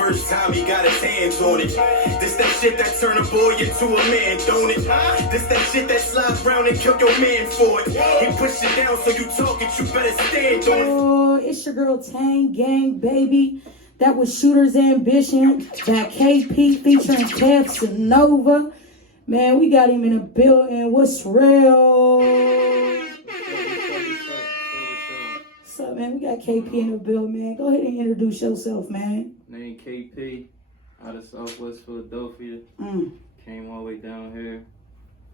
first time he got his hands on it. This that shit that turn a boy into a man, don't it? This that shit that slides round and kill your man for it. He pushed it down so you talk it, you better stand on it. Oh, it's your girl Tang Gang, baby. That was Shooter's Ambition by KP featuring Casanova. Man, we got him in the building. What's real? What's up, man? We got KP in the building, man. Go ahead and introduce yourself, man. Name KP, out of Southwest Philadelphia. Came all the way down here.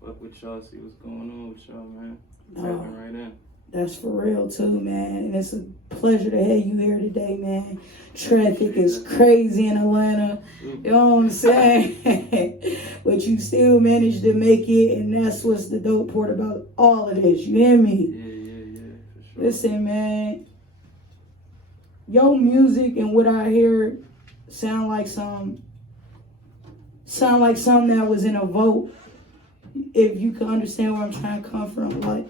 Fuck with y'all, see what's going on with y'all, man. Tapping right in. That's for real too, man. And it's a pleasure to have you here today, man. Traffic is crazy in Atlanta. You know what I'm saying? But you still managed to make it, and that's what's the dope part about all of this. You hear me? Yeah, for sure. Listen, man. Your music and what I hear sound like something that was in a vote. If you can understand where I'm trying to come from, like.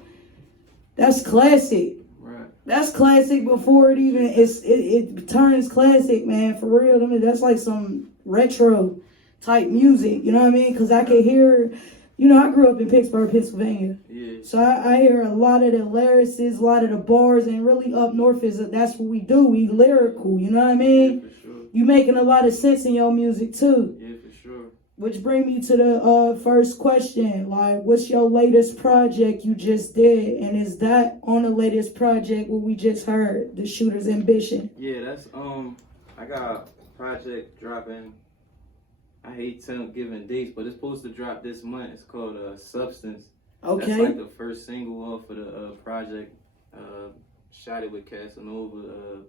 That's classic. Right. That's classic before it even it turns classic, man. For real. I mean, that's like some retro type music. You know what I mean? Because I could hear, you know, I grew up in Pittsburgh, Pennsylvania. Yeah. So I hear a lot of the lyrics, a lot of the bars, and really up north that's what we do. We lyrical. You know what I mean? Yeah, for sure. You making a lot of sense in your music too. Yeah, for sure. Which bring me to the first question. Like, what's your latest project you just did? And is that on the latest project what we just heard, The Shooter's Ambition? Yeah, that's I got a project dropping. I hate giving dates, but it's supposed to drop this month. It's called Substance. Okay. That's like the first single off of the project. Shot it with Casanova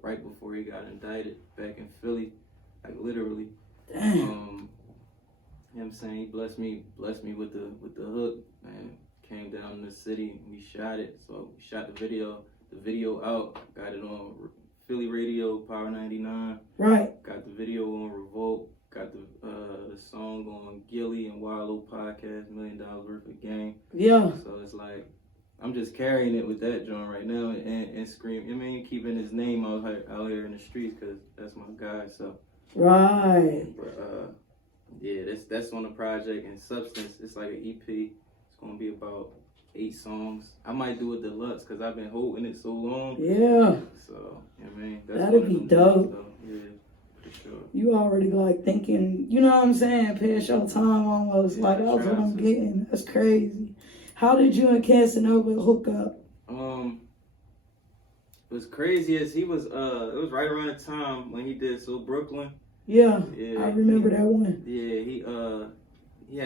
right before he got indicted back in Philly, like literally. Damn. You know what I'm saying? He blessed me with the hook, and came down in the city and we shot it. So we shot the video out, got it on Philly radio, Power 99. Right. Got the video on Revolt, got the song on Gilly and Wallow podcast, $1 Million Worth of Game. Yeah. So it's like I'm just carrying it with that joint right now and scream. I mean, keeping his name out here in the streets because that's my guy. So. Right. But, yeah, that's on the project. And Substance, it's like an EP. It's gonna be about 8 songs. I might do a deluxe because I've been holding it so long. Yeah. So, you know what I mean? That's that'd be dope. Things, yeah, for sure. You already like thinking, you know what I'm saying? Past your time almost. Yeah, like that's what I'm getting. That's crazy. How did you and Casanova hook up? It was crazy as he was. It was right around the time when he did So Brooklyn. Yeah, I remember that one. Yeah, he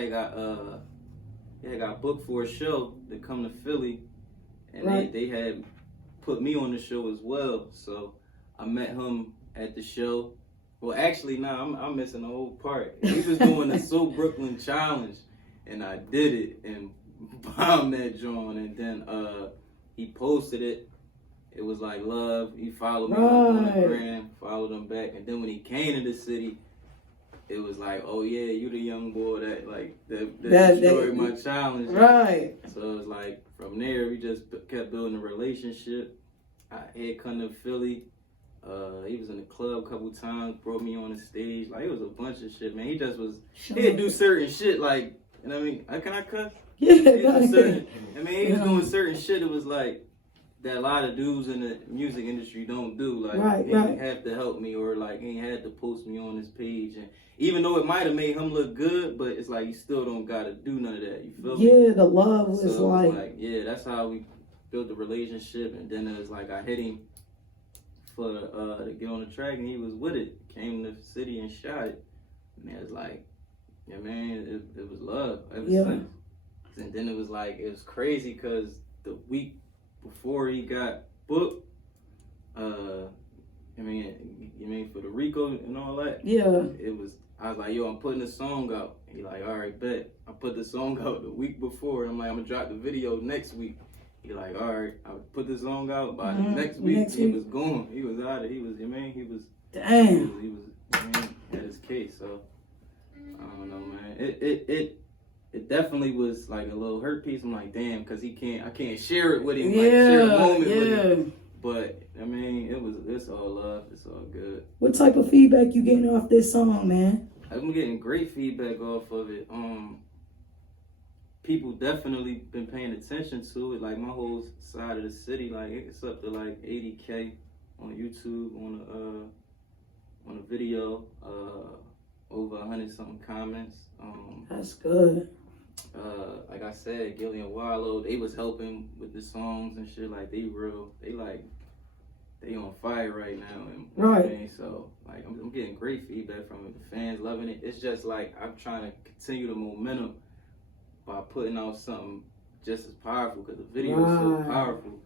had got booked for a show to come to Philly, and right. they had put me on the show as well. So I met him at the show. Well, actually, I'm missing the whole part. He was doing the So Brooklyn challenge, and I did it and bombed that joint. And then he posted it. It was like love. He followed me on the gram, followed him back, and then when he came to the city, it was like, oh yeah, you the young boy that destroyed my challenge. Right. So it was like from there we just kept building a relationship. I had come to Philly. He was in the club a couple times, brought me on the stage. Like it was a bunch of shit, man. He just was. He'd do certain shit like, you know what I mean? Can I cuss? Yeah. He was doing certain shit. It was like. That a lot of dudes in the music industry don't do. Like, he ain't have to help me or like he ain't had to post me on his page. And even though it might have made him look good, but it's like you still don't gotta do none of that. You feel me? Yeah, the love was like yeah, that's how we built the relationship. And then it was like I hit him for to get on the track, and he was with it. Came to the city and shot it. And it was like, yeah, man, it was love ever since. And then it was like it was crazy because the week before he got booked, you mean for the Rico and all that? Yeah. I was like, yo, I'm putting a song out. And he like, all right, bet. I put the song out the week before. And I'm like, I'm gonna drop the video next week. He like, all right, I put the song out. By the next week, he was gone. He was out of it. He was, he was, damn. He was at his case. So, I don't know, man. It definitely was like a little hurt piece. I'm like, damn, because I can't share it with him. Like, share a moment with him. But I mean, it's all love. It's all good. What type of feedback you getting off this song, man? I'm getting great feedback off of it. People definitely been paying attention to it. Like my whole side of the city, like it's up to like 80K on YouTube on a video. Over 100-something comments. That's good. Like I said, Gilly and Wallow, they was helping with the songs and shit. Like they on fire right now. And, right. I mean, so like I'm getting great feedback from it. The fans loving it. It's just like I'm trying to continue the momentum by putting out something just as powerful because the video is so powerful.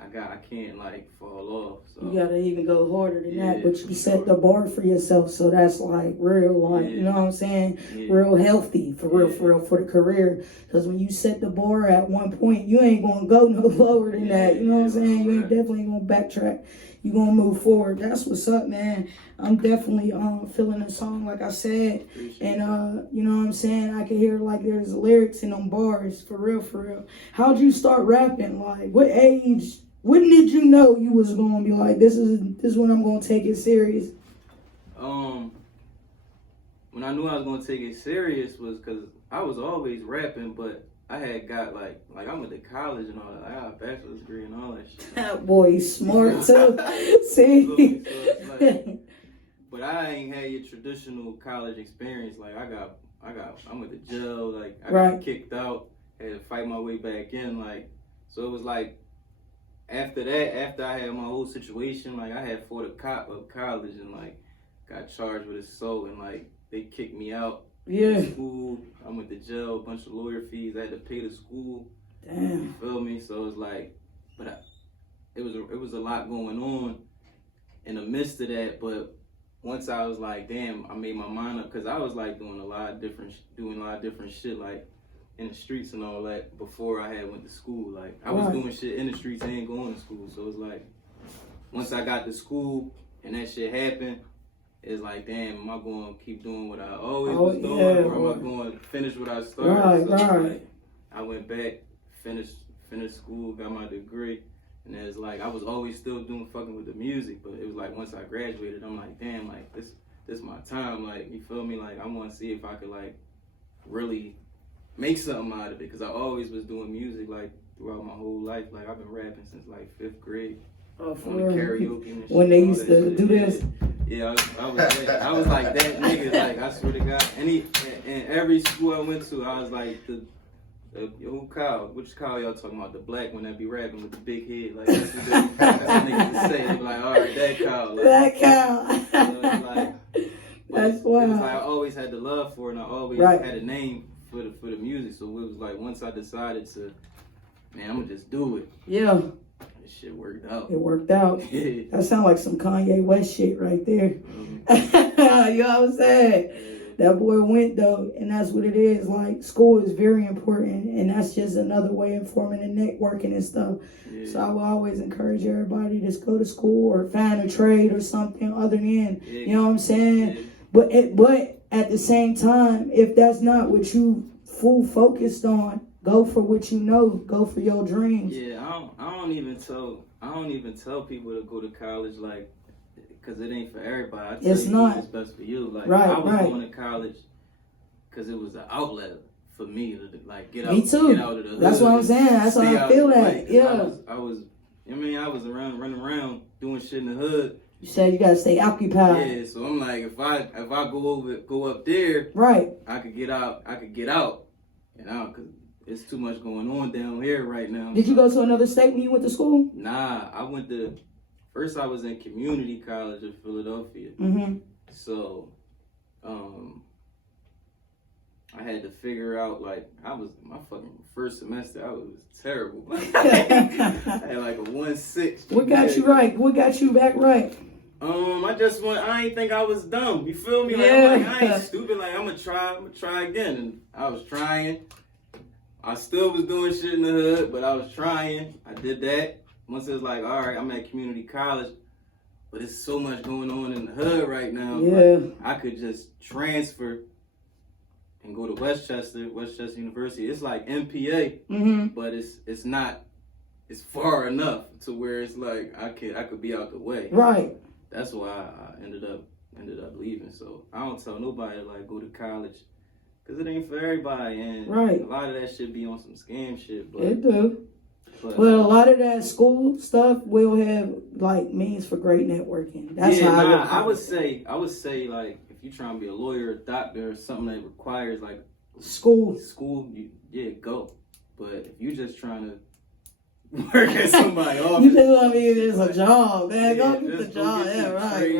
I can't like fall off. So you gotta even go harder than that, but you set the bar for yourself, so that's like real, like you know what I'm saying, real healthy for real for the career. Because when you set the bar at one point, you ain't gonna go no lower than that. You know what I'm saying? You ain't definitely gonna backtrack. You gonna move forward. That's what's up, man. I'm definitely feeling the song, like I said, and you know what I'm saying. I can hear like there's lyrics in them bars for real, for real. How'd you start rapping? Like what age? When did you know you was gonna be like, this is when I'm gonna take it serious? When I knew I was gonna take it serious was because I was always rapping, but I had got like I went to college and all that. I got a bachelor's degree and all that shit. That boy smart too. See? So like, but I ain't had your traditional college experience. Like I went to jail. Like I got kicked out. Had to fight my way back in. Like so it was like. After that, after I had my whole situation, like I had fought a cop of college and like got charged with assault and like they kicked me out of school. I went to jail, a bunch of lawyer fees. I had to pay the school. Damn. You feel me? So it's like, but it was a lot going on in the midst of that. But once I was like, damn, I made my mind up because I was like doing a lot of different shit like. In the streets and all that before I had went to school. Like I was doing shit in the streets, I ain't going to school. So it's like once I got to school and that shit happened, it's like damn, am I going to keep doing what I always was doing, or am I going to finish what I started? Like, I went back, finished school, got my degree, and it's like I was always still fucking with the music, but it was like once I graduated, I'm like damn, like this my time. Like you feel me? Like I want to see if I could like really make something out of it, because I always was doing music like throughout my whole life. Like I've been rapping since like 5th grade. Oh, for real? Karaoke and shit. When they used to do this? Yeah, I was like that nigga, like I swear to God. In every school I went to, I was like who Kyle? Which Kyle y'all talking about? The black one that be rapping with the big head. Like that's what niggas say. They be like, alright, that Kyle. Like, that Kyle. So like, that's wild. It was like I always had the love for it, and I always had a name for the music. So it was like once I decided to, man, I'm gonna just do it. Yeah. This shit worked out. It worked out. That sound like some Kanye West shit right there. Mm-hmm. You know what I'm saying? That boy went though, and that's what it is. Like school is very important, and that's just another way of forming and networking and stuff. So I will always encourage everybody to go to school or find a trade or something other than, you know what I'm saying? But at the same time, if that's not what you full focused on, go for what you know. Go for your dreams. Yeah, I don't even tell people to go to college, like, because it ain't for everybody. I tell you what's best for you. Like I was going to college because it was an outlet for me to like get out. Me too. Get out of the hood. That's what I'm saying. That's why I feel that. Yeah. I was running around doing shit in the hood. You said you gotta stay occupied. Yeah, so I'm like, if I go up there, I could get out, you know, because it's too much going on down here right now. Did you go to another state when you went to school? Nah, first I was in community college in Philadelphia. Mm-hmm. So, I had to figure out, like, my fucking first semester, I was terrible. I had like a 1.6. What got you right? What got you back right? I ain't think I was dumb. You feel me? Like, I ain't stupid. Like, I'm gonna try again. And I was trying. I still was doing shit in the hood, but I was trying. I did that. Once it was like, all right, I'm at community college, but there's so much going on in the hood right now. Yeah. Like, I could just transfer and go to Westchester University. It's like MPA, but it's not it's far enough to where it's like I could be out the way. Right. That's why I ended up leaving. So I don't tell nobody to like go to college, cause it ain't for everybody, and right. A lot of that shit be on some scam shit. But it do. But a lot of that school stuff will have like means for great networking. That's how I would say like if you trying to be a lawyer, a doctor, or something that requires like school, go. But if you just trying to work at somebody's office, you just want to be there's a job, man. Yeah, go get the job. Yeah, right.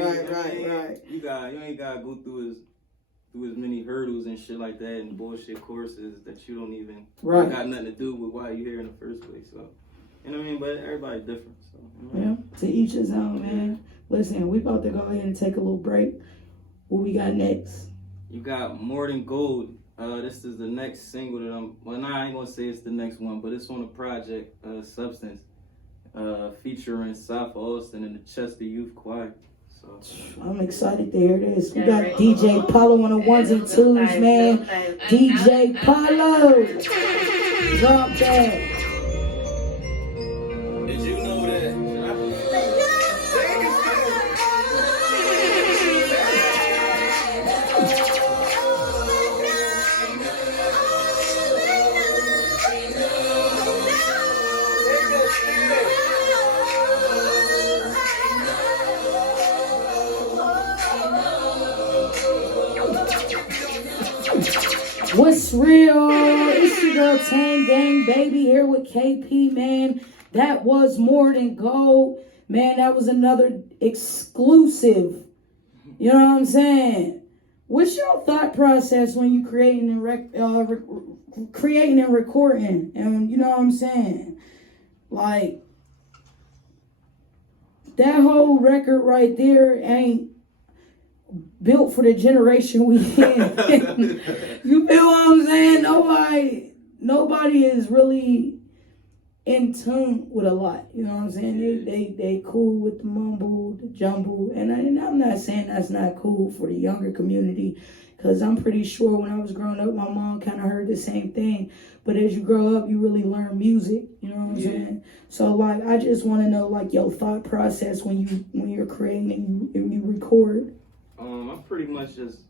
You ain't gotta go through as many hurdles and shit like that and bullshit courses that you don't even got nothing to do with why you here in the first place. So, you know what I mean? But everybody's different. So, you know? Yeah, to each his own, man. Listen, we about to go ahead and take a little break. What we got next? You got More Than Gold. This is the next single that I ain't gonna say it's the next one, but it's on the project, Substance, featuring South Austin and the Chester Youth Choir. So I'm excited to hear this. We got DJ Paulo on the ones and twos, man. DJ Paulo. Drop that. Did you know that? What's real? It's your girl Tang Gang, baby, here with KP, man. That was More Than Gold. Man, that was another exclusive. You know what I'm saying? What's your thought process when you creating and recording? And you know what I'm saying? Like, that whole record right there ain't built for the generation we in. You feel what I'm saying? Nobody is really in tune with a lot. You know what I'm saying? They cool with the mumble, the jumble, and I'm not saying that's not cool for the younger community, because I'm pretty sure when I was growing up, my mom kind of heard the same thing. But as you grow up, you really learn music. You know what I'm saying? So like, I just want to know like your thought process when you're creating and you record. I pretty much just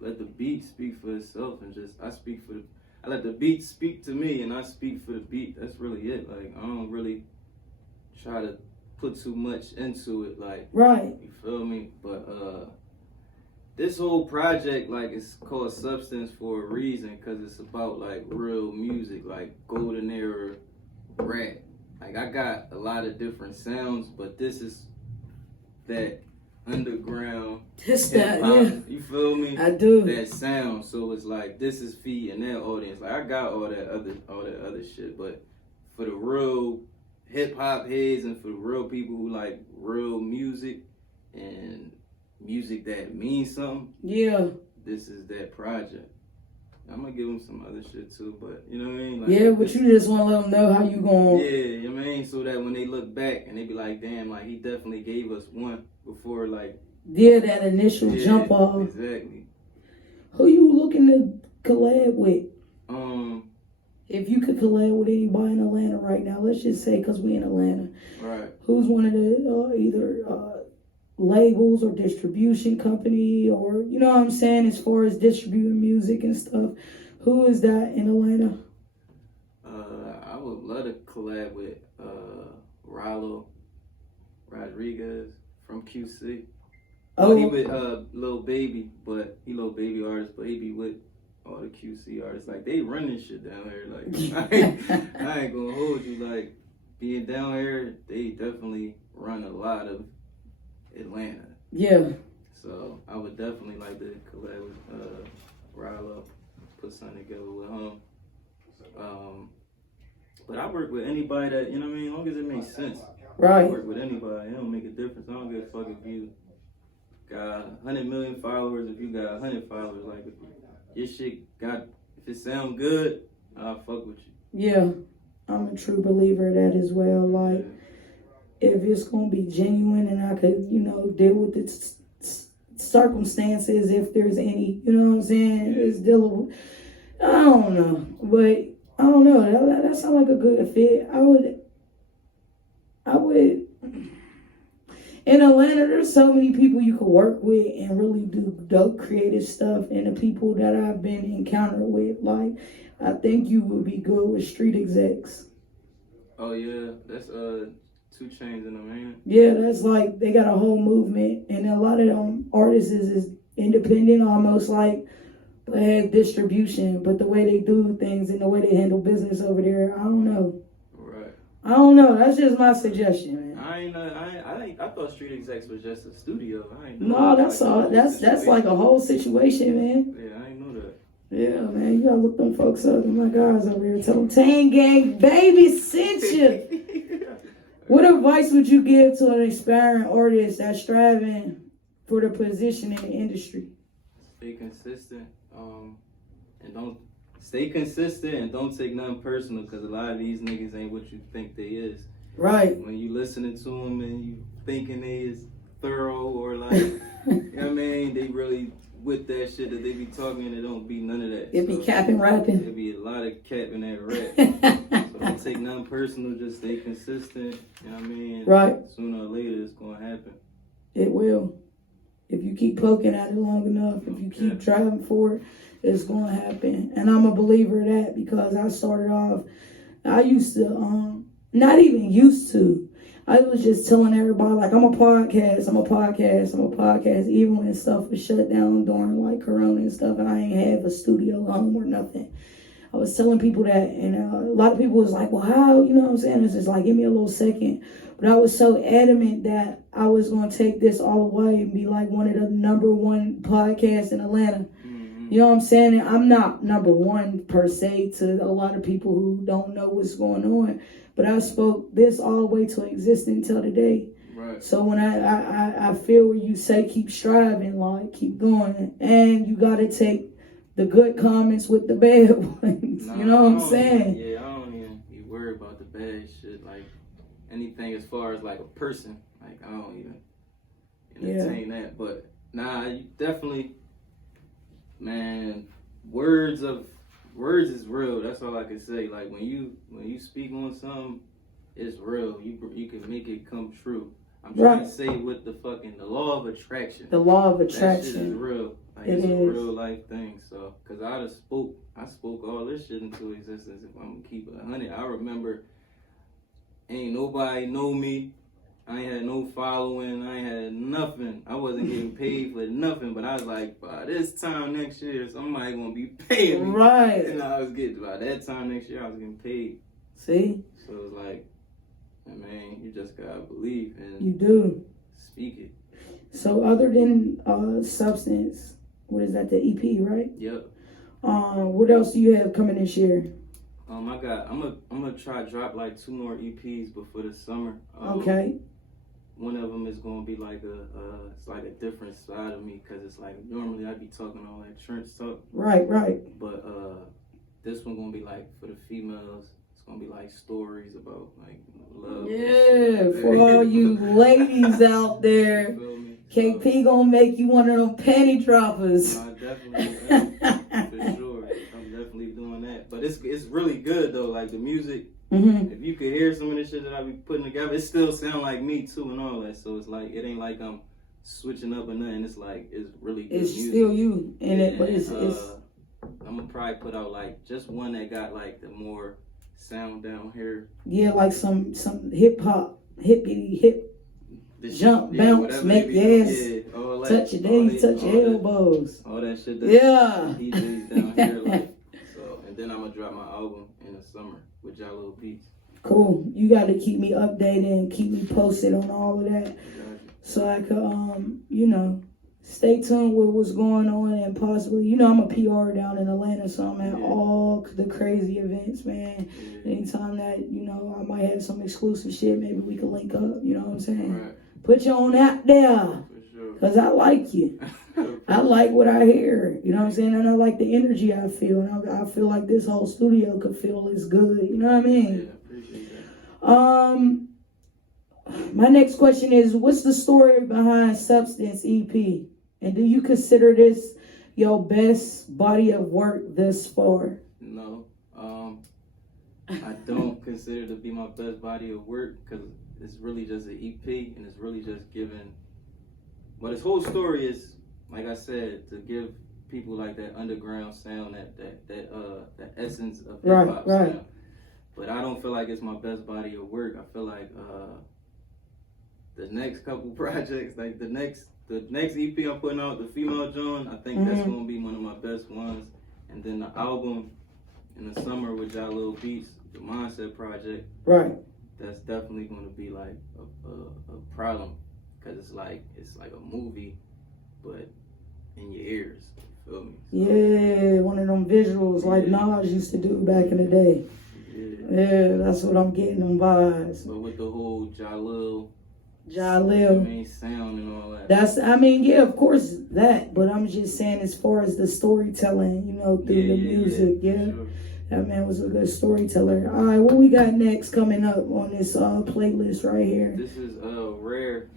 let the beat speak for itself, and I let the beat speak to me, and I speak for the beat. That's really it. Like, I don't really try to put too much into it. Like, you feel me? But this whole project, like, it's called Substance for a reason, because it's about like real music, like golden era rap. Like, I got a lot of different sounds, but this is that underground hip-hop, you feel me? I do. That sound. So it's like, this is feeding that audience. Like, I got all that other shit, but for the real hip-hop heads and for the real people who like real music and music that means something, this is that project. I'm gonna give them some other shit too, but you know what I mean? Like, but you just want to let them know how you going. Yeah, you know what I mean? So that when they look back and they be like, damn, like, he definitely gave us one before, like, that initial jump off. Exactly. Who you looking to collab with? If you could collab with anybody in Atlanta right now, let's just say, because we in Atlanta. Right. Who's one of the either labels or distribution company, or, you know what I'm saying, as far as distributing music and stuff? Who is that in Atlanta? I would love to collab with Rallo Rodriguez from QC. He with Lil Baby, but he Lil Baby artist, but he be with all the QC artists. Like, they run this shit down here. Like, I ain't gonna hold you. Like, being down here, they definitely run a lot of Atlanta. Yeah. So I would definitely like to collab with Rallo, put something together with him. But I work with anybody that, you know what I mean, as long as it makes sense. Right. I work with anybody. It don't make a difference. I don't give a fuck if you got 100 million followers, if you got 100 followers. Like, if your shit if it sound good, I'll fuck with you. Yeah. I'm a true believer of that as well. Like, if it's going to be genuine and I could, you know, deal with the circumstances, if there's any, you know what I'm saying, it's dealable. I don't know. But, I don't know. That sounds like a good fit. I would I would. In Atlanta, there's so many people you could work with and really do dope creative stuff. And the people that I've been encountered with, like, I think you would be good with street execs. Oh yeah, that's 2 Chainz in them, man. Yeah, that's like, they got a whole movement. And a lot of them artists is independent, almost like, but have distribution. But the way they do things and the way they handle business over there, I don't know. Right. I don't know. That's just my suggestion, man. I thought street execs was just a studio. No, that's all. That's like a whole situation, man. Yeah, I ain't know that. Yeah, man, you gotta look them folks up. My guys over here. Tell them Tang Gang baby sent you. What advice would you give to an aspiring artist that's striving for the position in the industry? Stay consistent. And don't take nothing personal, because a lot of these niggas ain't what you think they is. Right. When you listening to them and you thinking they is thorough or like, you know what I mean, they really with that shit that they be talking, and it don't be none of that. It be capping rapping. It be a lot of capping that rap. So don't take nothing personal, just stay consistent, you know what I mean? Right. Sooner or later it's gonna happen. It will. If you keep poking at it long enough, if you keep driving for it, it's gonna happen. And I'm a believer of that, because I started off, I used to, not even used to. I was just telling everybody, like, I'm a podcast, even when stuff was shut down during, like, Corona and stuff, and I ain't have a studio home or nothing. I was telling people that, and a lot of people was like, well, how, you know what I'm saying? It's just like, give me a little second. But I was so adamant that I was going to take this all the way and be, like, one of the #1 podcasts in Atlanta. You know what I'm saying? And I'm not #1 per se to a lot of people who don't know what's going on. But I spoke this all the way to existence till today. Right. So when I feel where you say keep striving, like keep going, and you gotta take the good comments with the bad ones. You know what I'm saying? Yeah, I don't even be worried about the bad shit. Like anything as far as like a person, like I don't even entertain that. But nah, you definitely, man, words is real. That's all I can say. Like when you speak on something, it's real. You can make it come true. I'm trying to say with the law of attraction. The law of attraction. That shit is real. Like it's a real life thing. So, cause I spoke all this shit into existence. If I'm gonna keep it 100, I remember ain't nobody know me. I ain't had no following. I ain't had nothing. I wasn't getting paid for nothing. But I was like, by this time next year, somebody gonna be paying me. Right. And I was getting, by that time next year, I was getting paid. See? So it was like, man, you just gotta believe and you do speak it. So other than Substance, what is that? The EP, right? Yep. What else do you have coming this year? I'm gonna try to drop like 2 more EPs before the summer. Okay. One of them is gonna be like it's like a different side of me, because it's like normally I'd be talking all that trench talk. Right. But this one gonna be like for the females. It's gonna be like stories about like love. Yeah, for all you ladies out there, KP gonna make you one of them panty droppers. I definitely am, for sure. I'm definitely doing that. But it's really good though. Like the music. Mm-hmm. If you could hear some of the shit that I be putting together, it still sound like me too and all that. So it's like it ain't like I'm switching up or nothing. It's like it's really good it's music. Still you in it, but it's I'm gonna probably put out like just one that got like the more sound down here. Yeah, like some hip hop, hip jump, bounce, make your ass touch your days, touch your elbows. All that shit. DJs down here, like so. And then I'm gonna drop my album in the summer with y'all little beats. Cool. You got to keep me updated and keep me posted on all of that, so I could stay tuned with what's going on, and possibly, I'm a PR down in Atlanta, so I'm at all the crazy events, man. Anytime that, I might have some exclusive shit, maybe we could link up, you know what I'm saying? Right. Put you on out there, for sure. Because I like you. I like what I hear, you know what I'm saying? And I like the energy I feel, and I feel like this whole studio could feel as good, you know what I mean? Yeah, appreciate that. My next question is, what's the story behind Substance EP? And do you consider this your best body of work thus far? No. I don't consider it to be my best body of work, because it's really just an EP, and it's really just giving. But his whole story is, like I said, to give people like that underground sound, that essence of hip hop sound. But I don't feel like it's my best body of work. I feel like the next couple projects, like the next EP I'm putting out, the female joint, I think that's gonna be one of my best ones. And then the album in the summer with Ja Lil Beats, the Mindset project. Right. That's definitely gonna be like a problem, because it's like a movie, but in your ears. You feel me? So, yeah, one of them visuals like Nas used to do back in the day. Yeah, that's what I'm getting on vibes. But with the whole Ja Lil sound and all that. That's, I mean, yeah, of course that. But I'm just saying, as far as the storytelling, you know, through the music, sure. That man was a good storyteller. All right, what we got next coming up on this playlist right here? This is Rare,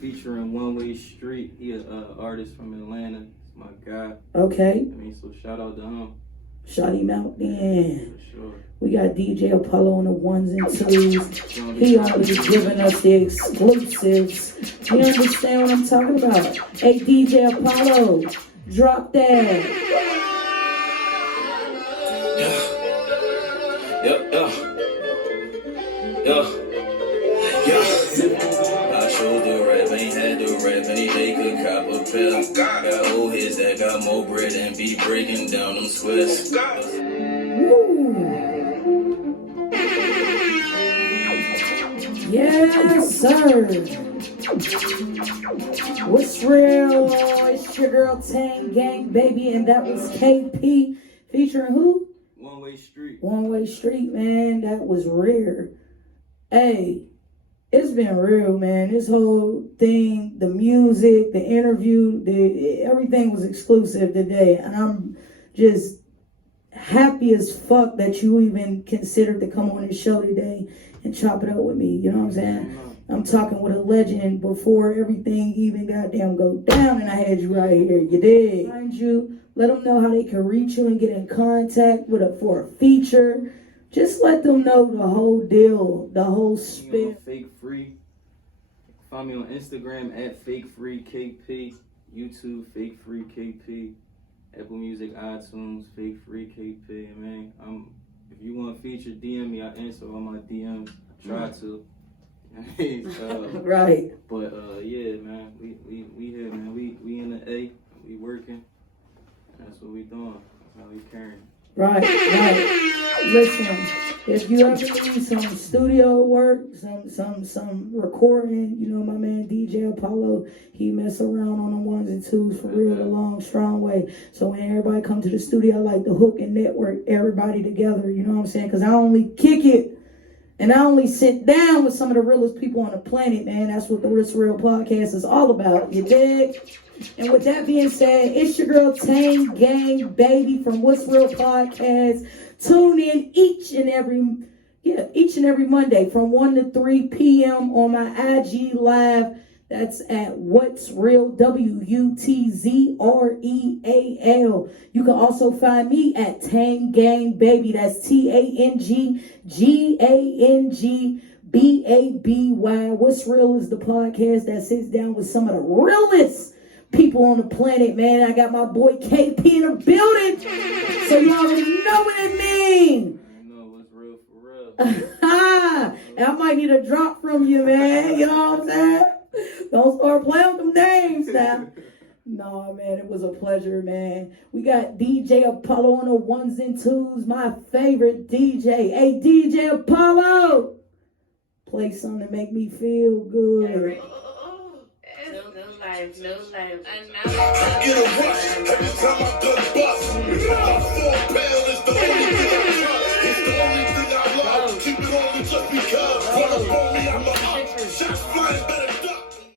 featuring One Way Street. He an artist from Atlanta. It's my guy. Okay. I mean, so shout out to him. Shout him out then. For sure. We got DJ Apollo on the ones and twos. He always giving us the exclusives. You understand what I'm talking about? Hey, DJ Apollo, drop that. I showed the rap, ain't had the rap, any day could cop a pill. Got old heads that got more bread and be breaking down them squares. Yes, sir. What's real? It's your girl Tang Gang, baby, and that was KP featuring who? One Way Street. One Way Street, man. That was rare. Hey, it's been real, man. This whole thing, the music, the interview, everything was exclusive today, and I'm just happy as fuck that you even considered to come on this show today and chop it up with me. You know what I'm saying? I'm talking with a legend before everything even goddamn go down, and I had you right here. You did. Find you. Let them know how they can reach you and get in contact for a feature. Just let them know the whole deal, the whole spin. Fakefree. Find me on Instagram at FakefreeKP, YouTube FakefreeKP, Apple Music, iTunes FakefreeKP. Man, if you want a feature, DM me. I answer all my DMs. Try to. Right. But yeah, man, we here, man. We in the A. We working. That's what we doing. That's how we carrying. Right. Listen, if you ever need some studio work, some recording, you know my man DJ Apollo, he mess around on the ones and twos for real, the long, strong way. So when everybody come to the studio, I like to hook and network everybody together, you know what I'm saying? Because I only kick it and I only sit down with some of the realest people on the planet, man. That's what the What's Real podcast is all about, you dig? And with that being said, it's your girl Tang Gang, baby, from What's Real Podcast. Tune in each and every Monday from 1 to 3 p.m. on my IG Live. That's at What's Real, WUTZREAL. You can also find me at Tang Gang, baby. That's TANGGANGBABY. What's Real is the podcast that sits down with some of the realest people on the planet, man. I got my boy KP in the building, so you already know what it means. I know what's real for real. And I might need a drop from you, man. You know what I'm saying? Don't start playing with them names now. No, man, it was a pleasure, man. We got DJ Apollo on the ones and twos, my favorite DJ. Hey, DJ Apollo, play something to make me feel good. No life. Get a rush every time I done bust.